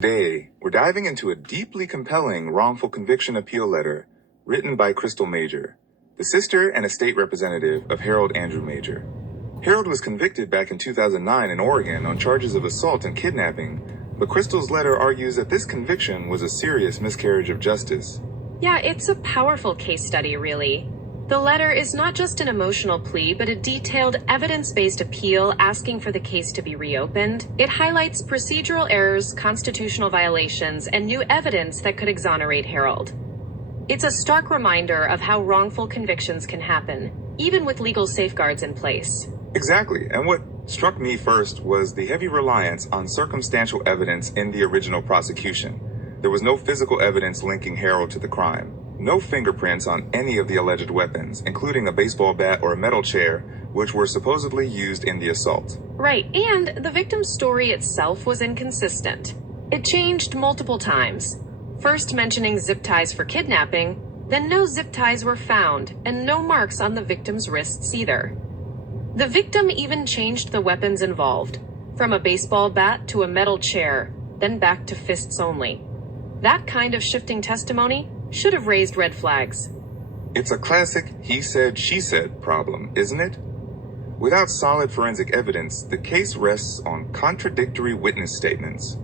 Today, we're diving into a deeply compelling wrongful conviction appeal letter written by Crystal Major, the sister and a state representative of Harold Andrew Major. Harold was convicted back in 2009 in Oregon on charges of assault and kidnapping, but Crystal's letter argues that this conviction was a serious miscarriage of justice. Yeah, it's a powerful case study, really. The letter is not just an emotional plea, but a detailed, evidence-based appeal asking for the case to be reopened. It highlights procedural errors, constitutional violations, and new evidence that could exonerate Harold. It's a stark reminder of how wrongful convictions can happen, even with legal safeguards in place. Exactly, and what struck me first was the heavy reliance on circumstantial evidence in the original prosecution. There was no physical evidence linking Harold to the crime. No fingerprints on any of the alleged weapons, including a baseball bat or a metal chair, which were supposedly used in the assault. Right, and the victim's story itself was inconsistent. It changed multiple times. First mentioning zip ties for kidnapping, then no zip ties were found, and no marks on the victim's wrists either. The victim even changed the weapons involved, from a baseball bat to a metal chair, then back to fists only. That kind of shifting testimony should have raised red flags. It's a classic he said, she said problem, isn't it? Without solid forensic evidence, the case rests on contradictory witness statements.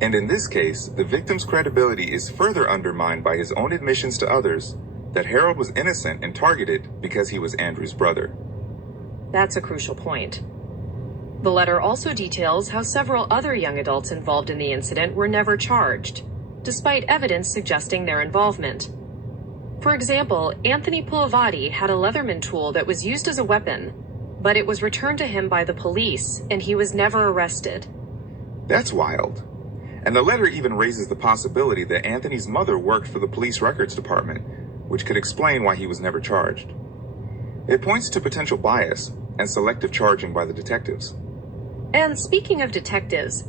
And in this case, the victim's credibility is further undermined by his own admissions to others that Harold was innocent and targeted because he was Andrew's brother. That's a crucial point. The letter also details how several other young adults involved in the incident were never charged, despite evidence suggesting their involvement. For example, Anthony Pulavati had a Leatherman tool that was used as a weapon, but it was returned to him by the police, and he was never arrested. That's wild. And the letter even raises the possibility that Anthony's mother worked for the police records department, which could explain why he was never charged. It points to potential bias and selective charging by the detectives. And speaking of detectives,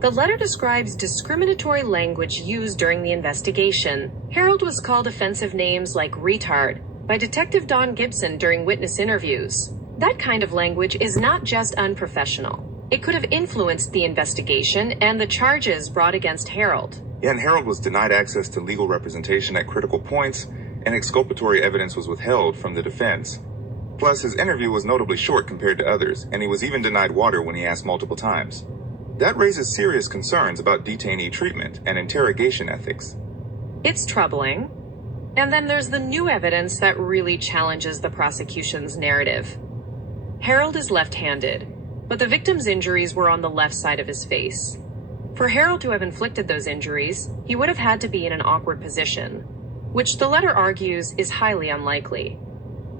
the letter describes discriminatory language used during the investigation. Harold was called offensive names like retard by Detective Don Gibson during witness interviews. That kind of language is not just unprofessional. It could have influenced the investigation and the charges brought against Harold. Yeah, and Harold was denied access to legal representation at critical points, and exculpatory evidence was withheld from the defense. Plus, his interview was notably short compared to others, and he was even denied water when he asked multiple times. That raises serious concerns about detainee treatment and interrogation ethics. It's troubling. And then there's the new evidence that really challenges the prosecution's narrative. Harold is left-handed, but the victim's injuries were on the left side of his face. For Harold to have inflicted those injuries, he would have had to be in an awkward position, which the letter argues is highly unlikely.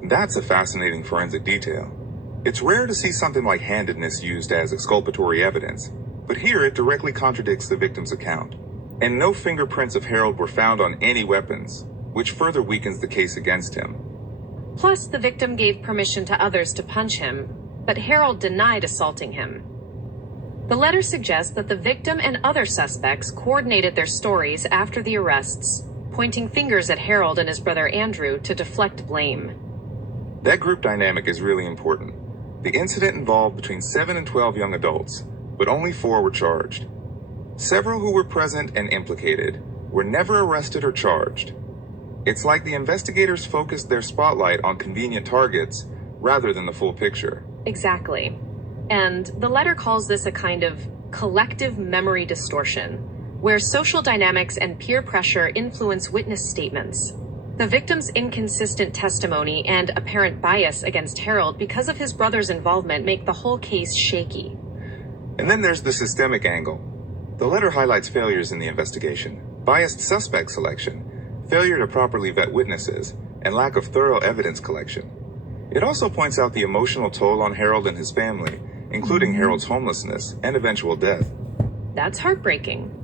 That's a fascinating forensic detail. It's rare to see something like handedness used as exculpatory evidence, but here it directly contradicts the victim's account. And no fingerprints of Harold were found on any weapons, which further weakens the case against him. Plus, the victim gave permission to others to punch him, but Harold denied assaulting him. The letter suggests that the victim and other suspects coordinated their stories after the arrests, pointing fingers at Harold and his brother Andrew to deflect blame. That group dynamic is really important. The incident involved between 7 and 12 young adults, but only 4 were charged. Several who were present and implicated were never arrested or charged. It's like the investigators focused their spotlight on convenient targets rather than the full picture. Exactly. And the letter calls this a kind of collective memory distortion, where social dynamics and peer pressure influence witness statements. The victim's inconsistent testimony and apparent bias against Harold because of his brother's involvement make the whole case shaky. And then there's the systemic angle. The letter highlights failures in the investigation, biased suspect selection, failure to properly vet witnesses, and lack of thorough evidence collection. It also points out the emotional toll on Harold and his family, including Harold's homelessness and eventual death. That's heartbreaking.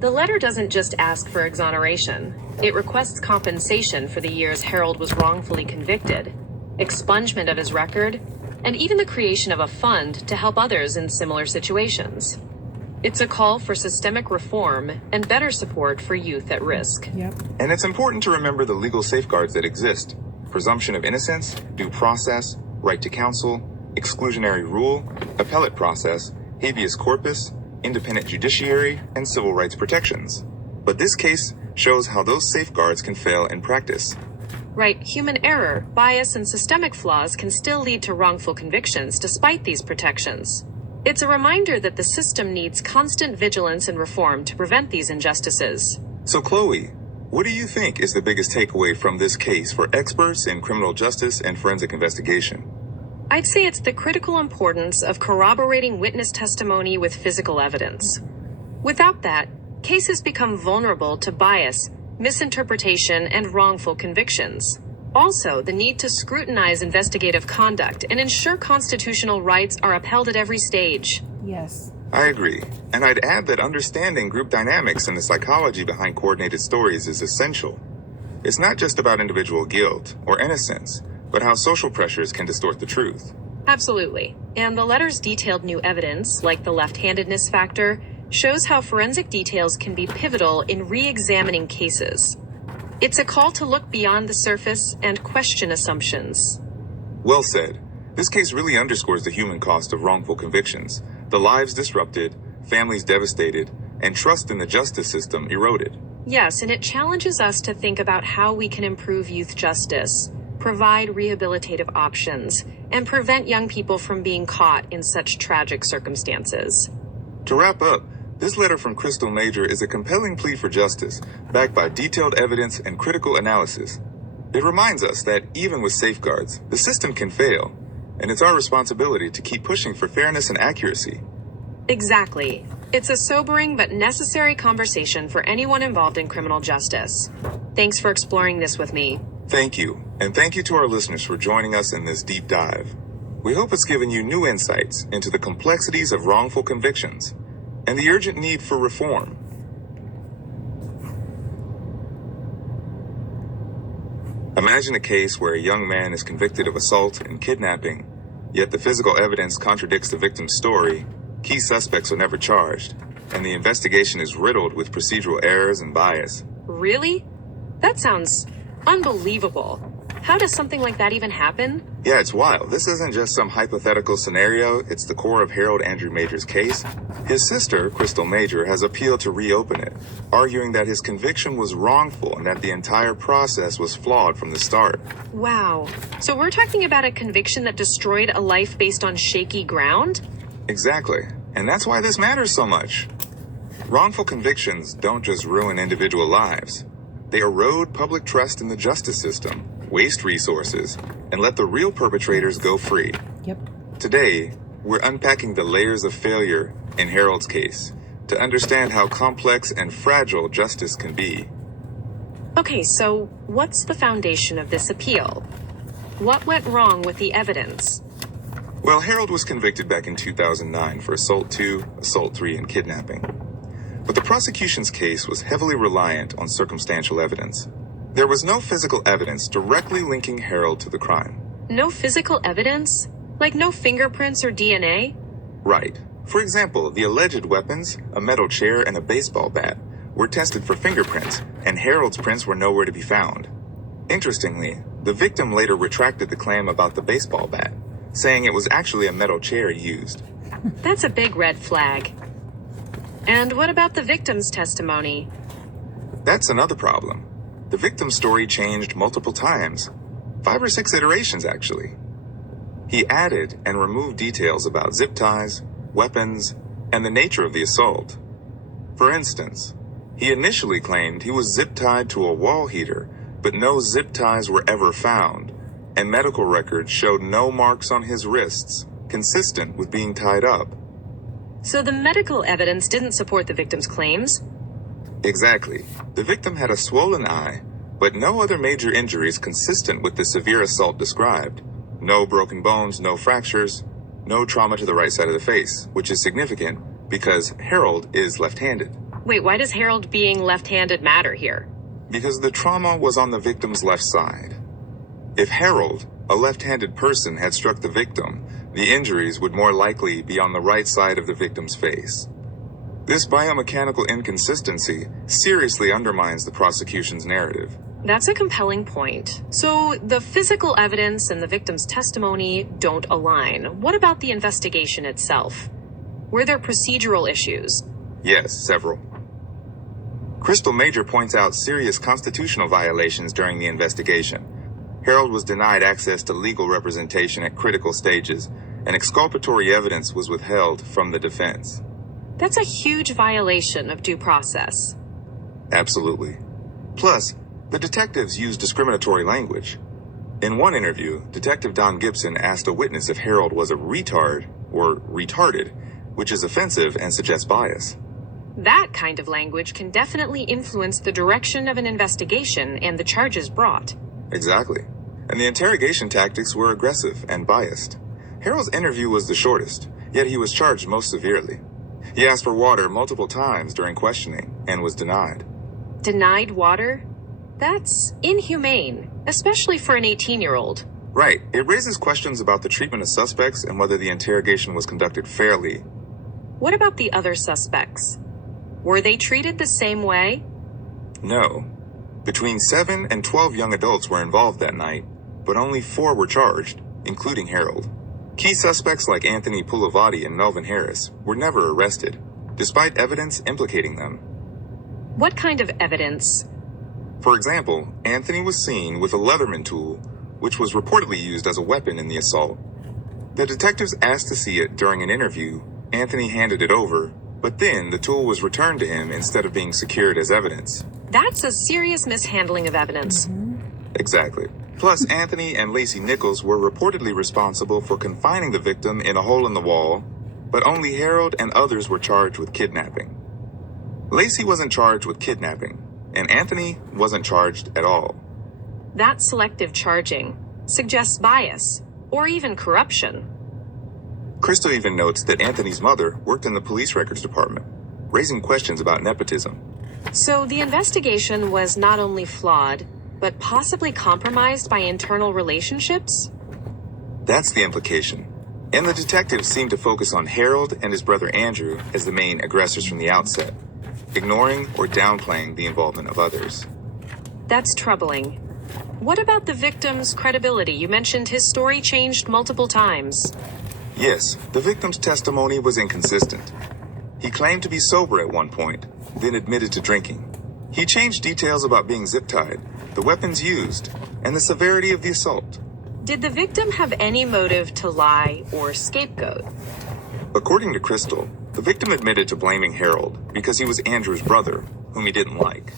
The letter doesn't just ask for exoneration. It requests compensation for the years Harold was wrongfully convicted, expungement of his record, and even the creation of a fund to help others in similar situations. It's a call for systemic reform and better support for youth at risk. Yep. And it's important to remember the legal safeguards that exist: presumption of innocence, due process, right to counsel, exclusionary rule, appellate process, habeas corpus, independent judiciary, and civil rights protections. But this case shows how those safeguards can fail in practice. Right, human error, bias, and systemic flaws can still lead to wrongful convictions despite these protections. It's a reminder that the system needs constant vigilance and reform to prevent these injustices. So Chloe, what do you think is the biggest takeaway from this case for experts in criminal justice and forensic investigation? I'd say it's the critical importance of corroborating witness testimony with physical evidence. Without that, cases become vulnerable to bias, misinterpretation, and wrongful convictions. Also, the need to scrutinize investigative conduct and ensure constitutional rights are upheld at every stage. Yes. I agree. And I'd add that understanding group dynamics and the psychology behind coordinated stories is essential. It's not just about individual guilt or innocence, but how social pressures can distort the truth. Absolutely. And the letter's detailed new evidence, like the left-handedness factor, shows how forensic details can be pivotal in re-examining cases. It's a call to look beyond the surface and question assumptions. Well said. This case really underscores the human cost of wrongful convictions, the lives disrupted, families devastated, and trust in the justice system eroded. Yes, and it challenges us to think about how we can improve youth justice, provide rehabilitative options, and prevent young people from being caught in such tragic circumstances. To wrap up, this letter from Crystal Major is a compelling plea for justice, backed by detailed evidence and critical analysis. It reminds us that even with safeguards, the system can fail, and it's our responsibility to keep pushing for fairness and accuracy. Exactly. It's a sobering but necessary conversation for anyone involved in criminal justice. Thanks for exploring this with me. Thank you, and thank you to our listeners for joining us in this deep dive. We hope it's given you new insights into the complexities of wrongful convictions and the urgent need for reform. Imagine a case where a young man is convicted of assault and kidnapping, yet the physical evidence contradicts the victim's story, key suspects are never charged, and the investigation is riddled with procedural errors and bias. Really? That sounds unbelievable. How does something like that even happen? Yeah, it's wild. This isn't just some hypothetical scenario, it's the core of Harold Andrew Major's case. His sister, Crystal Major, has appealed to reopen it, arguing that his conviction was wrongful and that the entire process was flawed from the start. Wow. So we're talking about a conviction that destroyed a life based on shaky ground? Exactly. And that's why this matters so much. Wrongful convictions don't just ruin individual lives. They erode public trust in the justice system, waste resources, and let the real perpetrators go free. Yep. Today, we're unpacking the layers of failure in Harold's case to understand how complex and fragile justice can be. Okay, so what's the foundation of this appeal? What went wrong with the evidence? Well, Harold was convicted back in 2009 for assault 2, assault 3, and kidnapping. But the prosecution's case was heavily reliant on circumstantial evidence. There was no physical evidence directly linking Harold to the crime. No physical evidence? Like no fingerprints or DNA? Right. For example, the alleged weapons, a metal chair and a baseball bat, were tested for fingerprints, and Harold's prints were nowhere to be found. Interestingly, the victim later retracted the claim about the baseball bat, saying it was actually a metal chair used. That's a big red flag. And what about the victim's testimony? That's another problem. The victim's story changed multiple times. 5 or 6 iterations, actually. He added and removed details about zip ties, weapons, and the nature of the assault. For instance, he initially claimed he was zip-tied to a wall heater, but no zip ties were ever found, and medical records showed no marks on his wrists, consistent with being tied up. So the medical evidence didn't support the victim's claims? Exactly. The victim had a swollen eye, but no other major injuries consistent with the severe assault described. No broken bones, no fractures, no trauma to the right side of the face, which is significant because Harold is left-handed. Wait, why does Harold being left-handed matter here? Because the trauma was on the victim's left side. If Harold, a left-handed person, had struck the victim, the injuries would more likely be on the right side of the victim's face. This biomechanical inconsistency seriously undermines the prosecution's narrative. That's a compelling point. So the physical evidence and the victim's testimony don't align. What about the investigation itself? Were there procedural issues? Yes, several. Crystal Major points out serious constitutional violations during the investigation. Harold was denied access to legal representation at critical stages, and exculpatory evidence was withheld from the defense. That's a huge violation of due process. Absolutely. Plus, the detectives used discriminatory language. In one interview, Detective Don Gibson asked a witness if Harold was a retard or retarded, which is offensive and suggests bias. That kind of language can definitely influence the direction of an investigation and the charges brought. Exactly. And the interrogation tactics were aggressive and biased. Harold's interview was the shortest, yet he was charged most severely. He asked for water multiple times during questioning and was denied. Denied water? That's inhumane, especially for an 18-year-old. Right. It raises questions about the treatment of suspects and whether the interrogation was conducted fairly. What about the other suspects? Were they treated the same way? No. Between 7 and 12 young adults were involved that night, but only 4 were charged, including Harold. Key suspects like Anthony Pulavati and Melvin Harris were never arrested, despite evidence implicating them. What kind of evidence? For example, Anthony was seen with a Leatherman tool, which was reportedly used as a weapon in the assault. The detectives asked to see it during an interview. Anthony handed it over, but then the tool was returned to him instead of being secured as evidence. That's a serious mishandling of evidence. Exactly. Plus, Anthony and Lacey Nichols were reportedly responsible for confining the victim in a hole in the wall, but only Harold and others were charged with kidnapping. Lacey wasn't charged with kidnapping, and Anthony wasn't charged at all. That selective charging suggests bias, or even corruption. Crystal even notes that Anthony's mother worked in the police records department, raising questions about nepotism. So the investigation was not only flawed, but possibly compromised by internal relationships? That's the implication. And the detectives seem to focus on Harold and his brother Andrew as the main aggressors from the outset, ignoring or downplaying the involvement of others. That's troubling. What about the victim's credibility? You mentioned his story changed multiple times. Yes, the victim's testimony was inconsistent. He claimed to be sober at one point, then admitted to drinking. He changed details about being zip-tied, the weapons used, and the severity of the assault. Did the victim have any motive to lie or scapegoat? According to Crystal, the victim admitted to blaming Harold because he was Andrew's brother, whom he didn't like.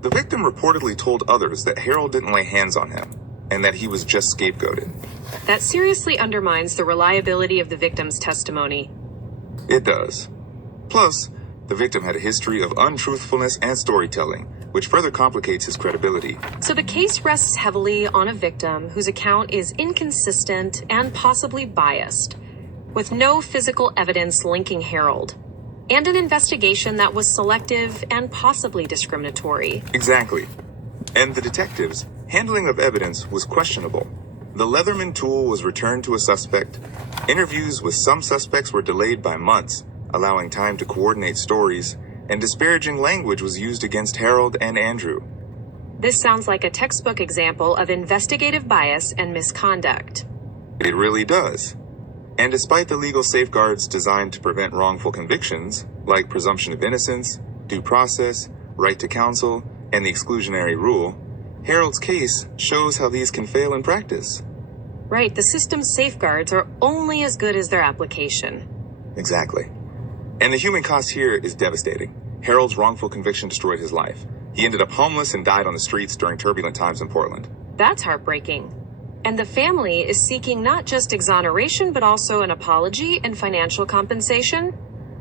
The victim reportedly told others that Harold didn't lay hands on him, and that he was just scapegoated. That seriously undermines the reliability of the victim's testimony. It does. Plus, the victim had a history of untruthfulness and storytelling, which further complicates his credibility. So the case rests heavily on a victim whose account is inconsistent and possibly biased, with no physical evidence linking Harold, and an investigation that was selective and possibly discriminatory. Exactly. And the detectives' handling of evidence was questionable. The Leatherman tool was returned to a suspect. Interviews with some suspects were delayed by months, allowing time to coordinate stories, and disparaging language was used against Harold and Andrew. This sounds like a textbook example of investigative bias and misconduct. It really does. And despite the legal safeguards designed to prevent wrongful convictions, like presumption of innocence, due process, right to counsel, and the exclusionary rule, Harold's case shows how these can fail in practice. Right, the system's safeguards are only as good as their application. Exactly. And the human cost here is devastating. Harold's wrongful conviction destroyed his life. He ended up homeless and died on the streets during turbulent times in Portland. That's heartbreaking. And the family is seeking not just exoneration, but also an apology and financial compensation?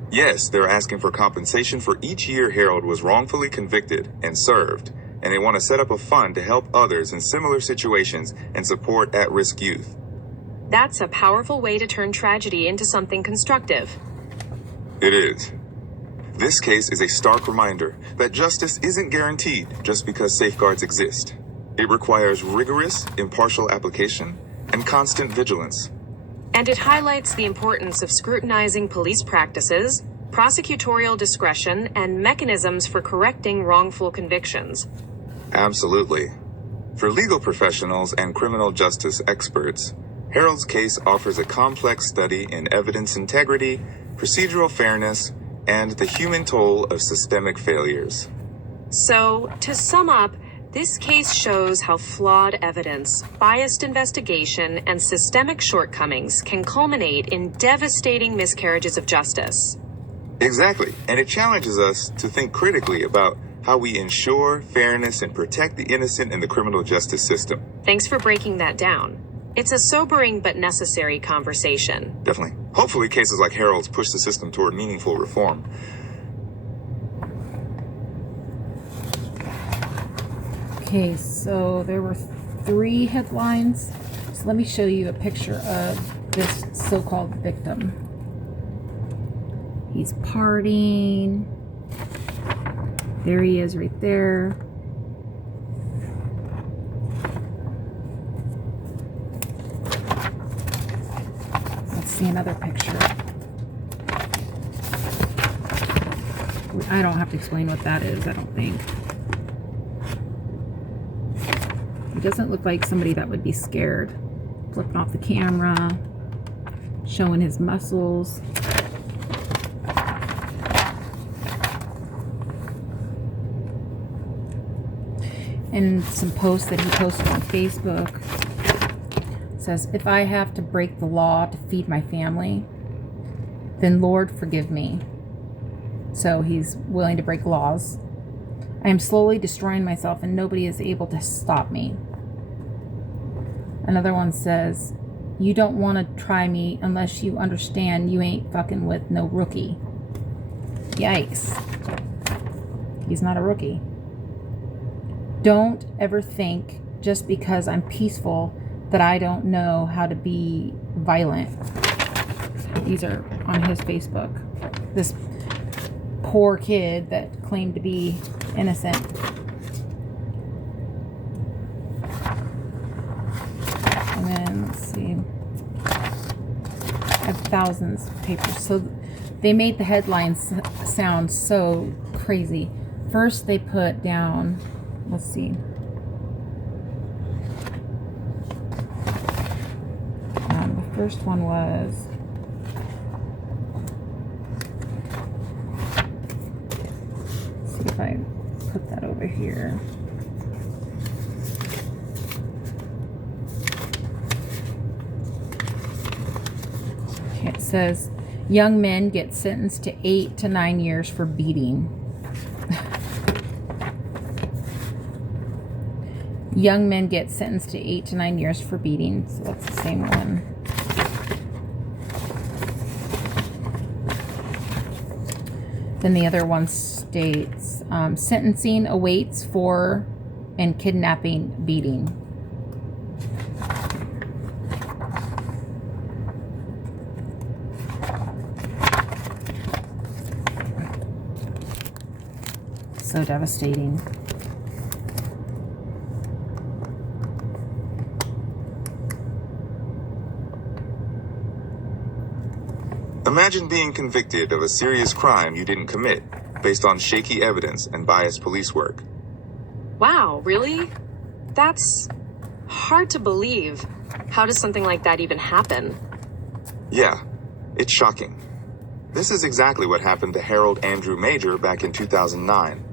Yes, they're asking for compensation for each year Harold was wrongfully convicted and served, and they want to set up a fund to help others in similar situations and support at-risk youth. That's a powerful way to turn tragedy into something constructive. It is. This case is a stark reminder that justice isn't guaranteed just because safeguards exist. It requires rigorous, impartial application and constant vigilance. And it highlights the importance of scrutinizing police practices, prosecutorial discretion, and mechanisms for correcting wrongful convictions. Absolutely. For legal professionals and criminal justice experts, Harold's case offers a complex study in evidence integrity, procedural fairness, and the human toll of systemic failures. So, to sum up, this case shows how flawed evidence, biased investigation, and systemic shortcomings can culminate in devastating miscarriages of justice. Exactly, and it challenges us to think critically about how we ensure fairness and protect the innocent in the criminal justice system. Thanks for breaking that down. It's a sobering but necessary conversation. Definitely. Hopefully cases like Harold's push the system toward meaningful reform. Okay, so there were 3 headlines. So let me show you a picture of this so-called victim. He's partying. There he is right there. Let's see another picture. I don't have to explain what that is, I don't think. He doesn't look like somebody that would be scared. Flipping off the camera, showing his muscles. And some posts that he posted on Facebook says, if I have to break the law to feed my family, then Lord forgive me. So he's willing to break laws. I am slowly destroying myself and nobody is able to stop me. Another one says, you don't want to try me unless you understand you ain't fucking with no rookie. Yikes. He's not a rookie. Don't ever think just because I'm peaceful that I don't know how to be violent. These are on his Facebook. This poor kid that claimed to be innocent. And then, let's see. I have thousands of papers. So they made the headlines sound so crazy. First they put down, let's see. The first one was, let's see if I put that over here. Okay, it says, young men get sentenced to 8 to 9 years for beating. Young men get sentenced to 8 to 9 years for beating. So that's the same one. Then the other one states, sentencing awaits for and kidnapping beating. So devastating. Imagine being convicted of a serious crime you didn't commit, based on shaky evidence and biased police work. Wow, really? That's hard to believe. How does something like that even happen? Yeah, it's shocking. This is exactly what happened to Harold Andrew Major back in 2009.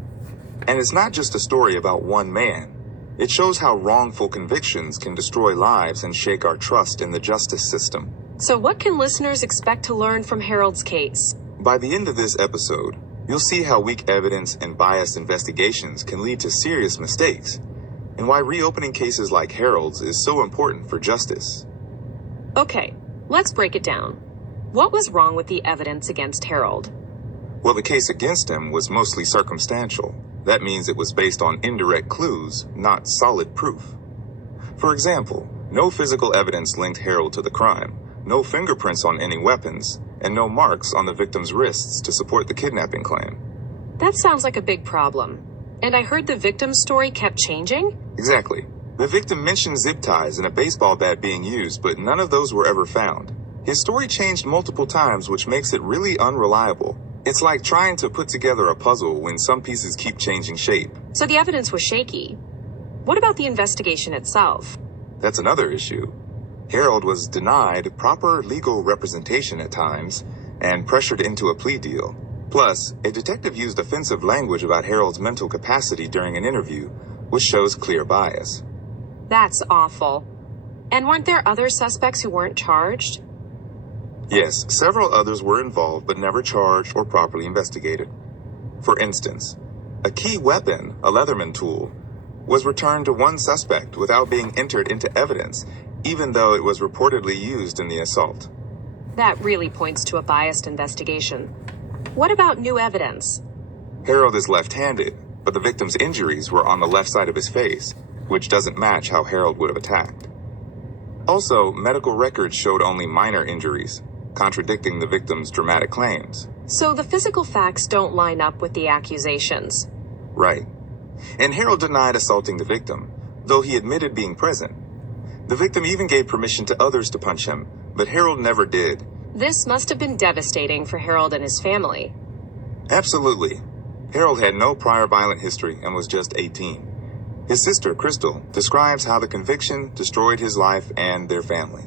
And it's not just a story about one man. It shows how wrongful convictions can destroy lives and shake our trust in the justice system. So what can listeners expect to learn from Harold's case? By the end of this episode, you'll see how weak evidence and biased investigations can lead to serious mistakes, and why reopening cases like Harold's is so important for justice. Okay, let's break it down. What was wrong with the evidence against Harold? Well, the case against him was mostly circumstantial. That means it was based on indirect clues, not solid proof. For example, no physical evidence linked Harold to the crime, no fingerprints on any weapons, and no marks on the victim's wrists to support the kidnapping claim. That sounds like a big problem. And I heard the victim's story kept changing? Exactly. The victim mentioned zip ties and a baseball bat being used, but none of those were ever found. His story changed multiple times, which makes it really unreliable. It's like trying to put together a puzzle when some pieces keep changing shape. So the evidence was shaky. What about the investigation itself? That's another issue. Harold was denied proper legal representation at times, and pressured into a plea deal. Plus, a detective used offensive language about Harold's mental capacity during an interview, which shows clear bias. That's awful. And weren't there other suspects who weren't charged? Yes, several others were involved but never charged or properly investigated. For instance, a key weapon, a Leatherman tool, was returned to one suspect without being entered into evidence, even though it was reportedly used in the assault. That really points to a biased investigation. What about new evidence? Harold is left-handed, but the victim's injuries were on the left side of his face, which doesn't match how Harold would have attacked. Also, medical records showed only minor injuries, contradicting the victim's dramatic claims. So the physical facts don't line up with the accusations. Right. And Harold denied assaulting the victim, though he admitted being present. The victim even gave permission to others to punch him, but Harold never did. This must have been devastating for Harold and his family. Absolutely. Harold had no prior violent history and was just 18. His sister, Crystal, describes how the conviction destroyed his life and their family.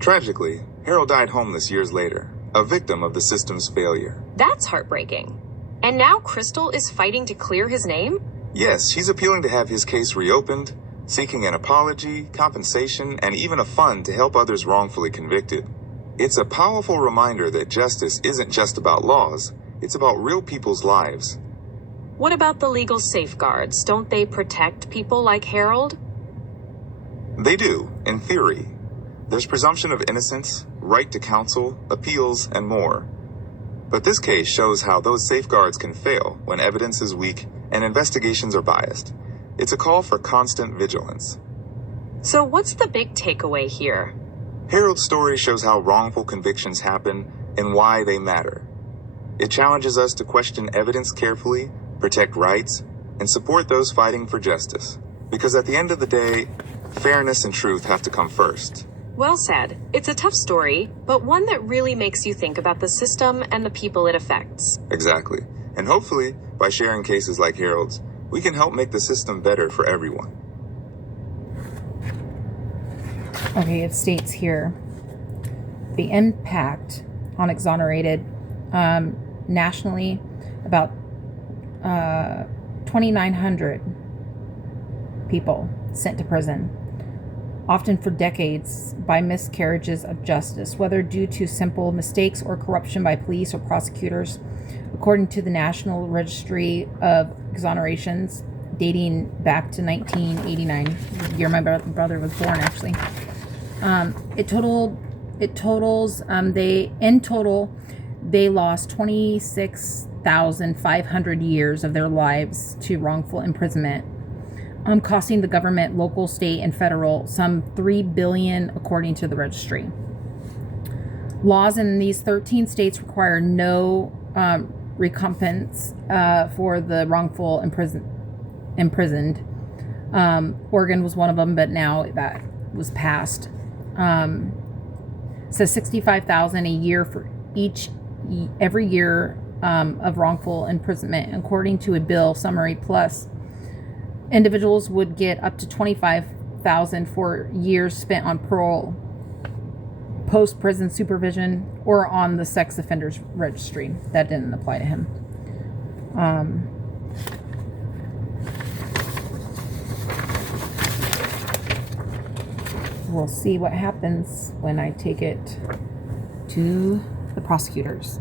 Tragically, Harold died homeless years later, a victim of the system's failure. That's heartbreaking. And now Crystal is fighting to clear his name? Yes, she's appealing to have his case reopened, seeking an apology, compensation, and even a fund to help others wrongfully convicted. It's a powerful reminder that justice isn't just about laws, it's about real people's lives. What about the legal safeguards? Don't they protect people like Harold? They do, in theory. There's presumption of innocence, right to counsel, appeals, and more. But this case shows how those safeguards can fail when evidence is weak and investigations are biased. It's a call for constant vigilance. So what's the big takeaway here? Harold's story shows how wrongful convictions happen and why they matter. It challenges us to question evidence carefully, protect rights, and support those fighting for justice. Because at the end of the day, fairness and truth have to come first. Well said. It's a tough story, but one that really makes you think about the system and the people it affects. Exactly. And hopefully, by sharing cases like Harold's, we can help make the system better for everyone. Okay, it states here, the impact on exonerated nationally, about 2,900 people sent to prison, often for decades, by miscarriages of justice, whether due to simple mistakes or corruption by police or prosecutors. According to the National Registry of Exonerations, dating back to 1989, the year my brother was born, actually. They lost 26,500 years of their lives to wrongful imprisonment, costing the government, local, state, and federal, some $3 billion, according to the registry. Laws in these 13 states require no recompense for the wrongful imprisoned. Oregon was one of them, but now that was passed. Says $65,000 a year for every year of wrongful imprisonment. According to a bill summary, plus individuals would get up to $25,000 for years spent on parole, post-prison supervision, or on the sex offenders registry. That didn't apply to him. We'll see what happens when I take it to the prosecutors.